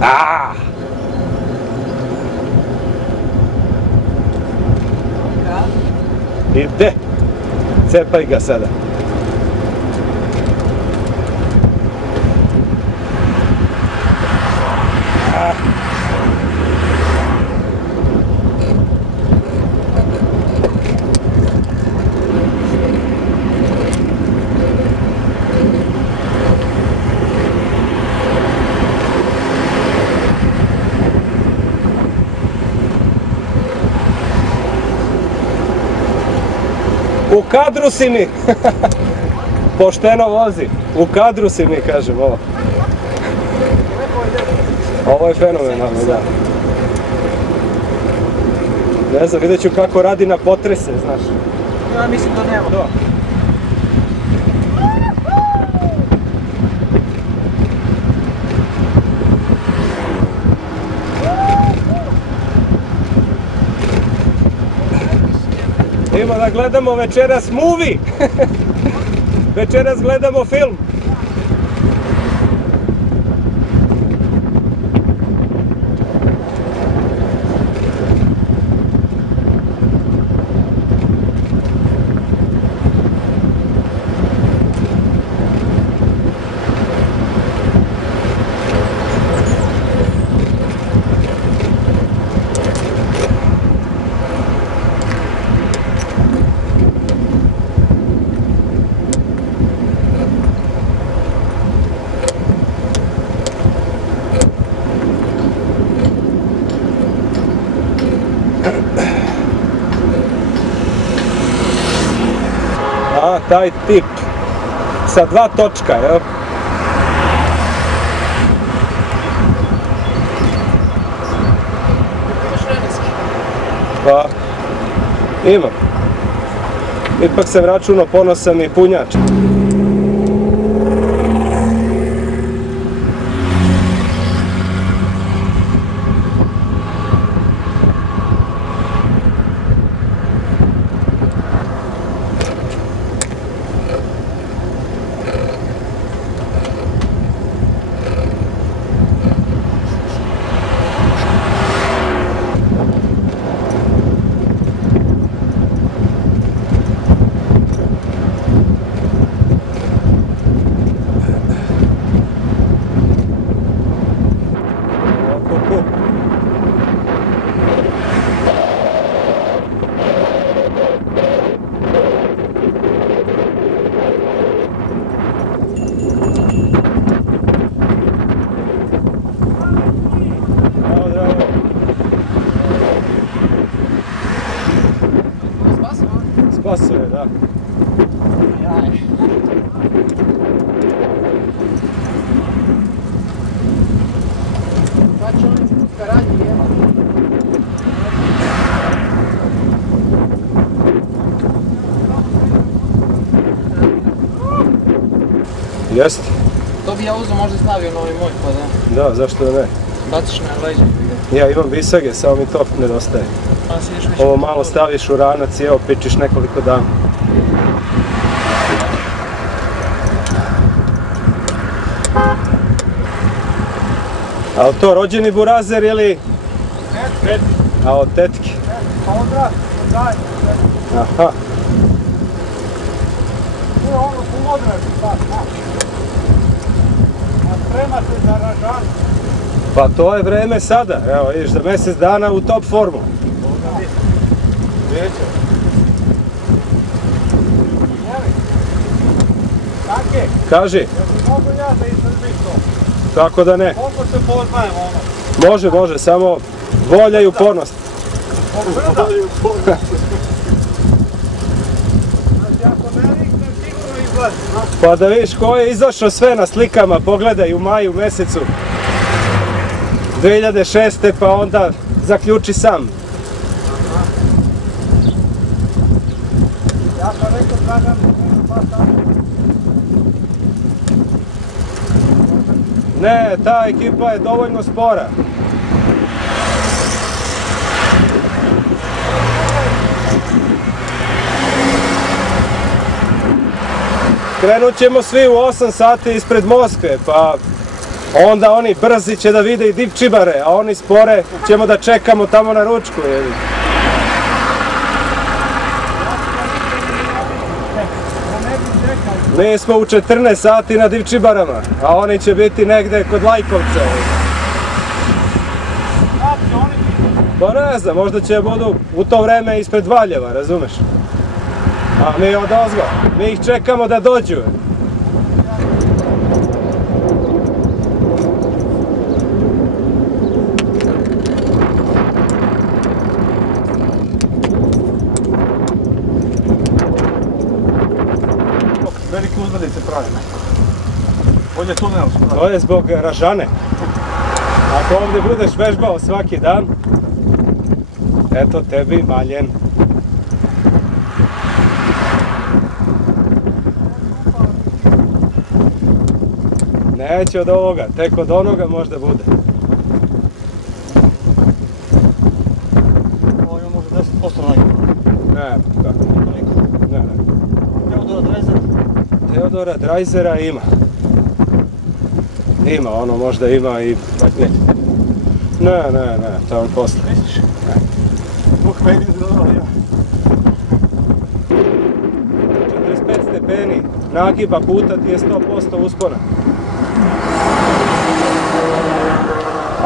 Aaaa! Ide! Cepaj ga sada. U kadru si mi! Pošteno vozi. U kadru si mi, kažem ovo. Ovo je fenomenalno, da. Ne znam, vidjet ću kako radi na potrese, znaš. Ja mislim da nema. Da. Idemo da gledamo večeras movie! Večeras gledamo film! A, taj tip sa 2 točka, jel? Pa, imam. Ipak sam računao ponosan i punjač. Spasao je, da. Sad će oni sputka radnji, jel? Jeste? To bi ja uzeo možda stavio na ovaj moj, pa da. Da, zašto da ne? Baciš na leđe. Ja imam bisage, samo mi to nedostaje. Pa si još Ovo malo staviš u ranac i evo pičiš nekoliko dana. A li to rođeni burazer ili? Tetki. A od tetki? Pa onda, zajedno. Aha. To je ono pomodraži, sad, znaš. A sprema se za ražan. Pa to je vreme sada, evo vidiš, za mjesec dana u top formu. Vidjet ću. Tanke, Kaži, jel bi mogu ja da izvrbi to? kako da ne? Koliko se poznajem ono? Može, može, samo volja i upornost. Volja i upornost. Znači, ako ne riknem, sigurno izgleda. Pa da vidiš ko je izašao sve na slikama, pogledaj u maju mjesecu 2006. pa onda zaključi sam. Ja sam rekao Dragan, pa sam. Ne, ta ekipa je dovoljno spora. Krenut ćemo svi u 8 sati ispred Moskve, pa Onda oni brzi će da vide i divčibare, a oni spore ćemo da čekamo tamo na ručku. Jevi. Mi smo u 14 sati na divčibarama, a oni će biti negde kod Lajkovca. Pa ne znam, možda će budu u to vreme ispred Valjeva, razumeš? A mi odozgo, mi ih čekamo da dođu. Velike uzbrdice pravi. Ovdje tunel su pravi. To je zbog Ražane. Ako ovdje budeš vežbao svaki dan, eto tebi maljen. Neće od ovoga, tek od onoga možda bude. Ovo ima možda 10% najgore. Ne, kako? Ne. Teodora Drajzera. Teodora Drajzera ima. Ima, ono možda ima i... Ne, to je on posle. Misliš? Bog meni zgodila ima. 45 stepeni, nagiba puta ti je 100% uspona.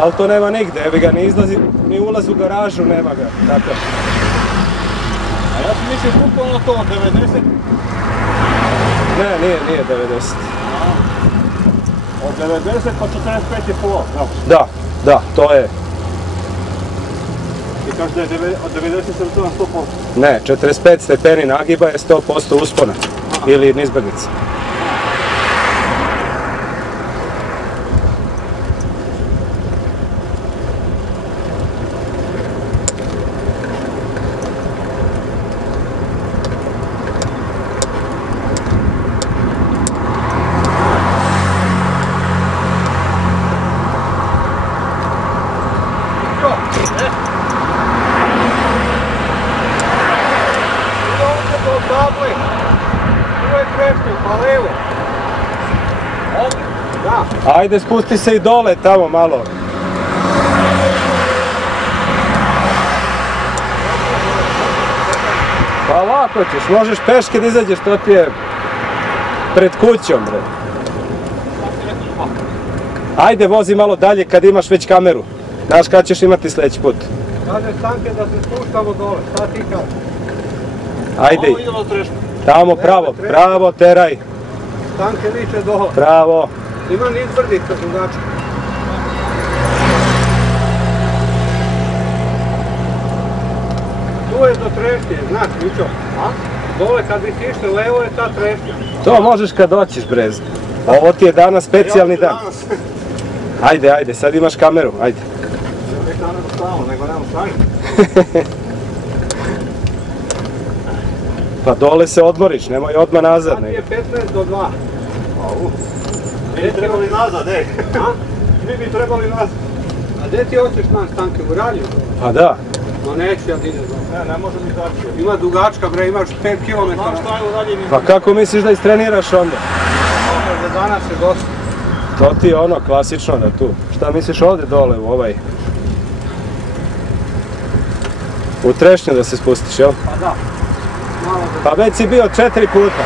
Ali to nema nigde, evi ga, ni izlazi, ni ulaz u garažu nema ga, tako. A ja sam mislio bukvalno to, 90? Ne, nije 90. Od 90 pa 45 je polo, Da, to je. I kažeš da je od 90 se to na 100%? Ne, 45 stepeni nagiba je 100% uspona. Ili nizbrdica. Ajde, spusti se i dole tamo malo. Pa lako ćeš, možeš peške da izađeš, to ti je pred kućom, bre. Ajde, vozi malo dalje kad imaš već kameru. Znaš kad ćeš imati sljedeći put. Kaže Stanke da se spuštamo dole, šta ti kaže? Ajde, Ovo idemo do Trešnje. tamo pravo, teraj. Stanke viče dole. Pravo. Ima nizbrdica drugačija. Tu je do Trešnje, znaš Mićo? Dole kad bi si išli levo je ta Trešnja. To možeš kad doćiš, brez. Ovo ti je danas specijalni dan. Ajde, sad imaš kameru, ajde. Nek danas stavamo, nego nemamo staviti. Pa dole se odmoriš, nemoj odmah nazad. Sad je 15 do 2. Mi bi trebali nazad, ej. Mi bi trebali nazad. A gdje ti hoćeš naš Stanke, u Ralju? Pa da. No neću ja da idem. Ne može mi zaći. Ima dugačka bre, imaš 5 km. Znam šta je u Ralji mi. Pa kako misliš da istreniraš onda? Za danas je dosta. To ti je ono klasično da tu. Šta misliš ovdje dole u ovaj? U Trešnju da se spustiš, jel? Pa da. Pa već si bio 4 puta.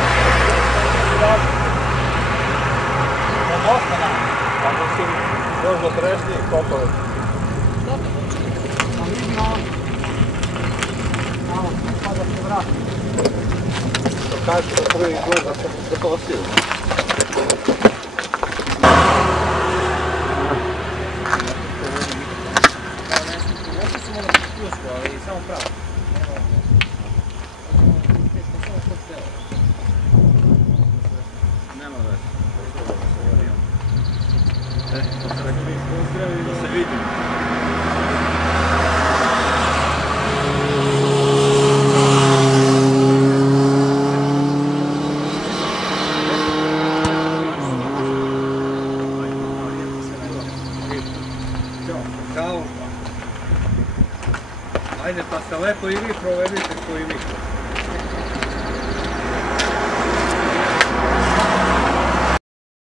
Još do Trešnje, koliko je? A mi bi malo pa da se vrati. To kažeš da prvi gled da se to osjeća. Da se vidi. Ćao. Ajde pa se lepo i vi provedite što i vi.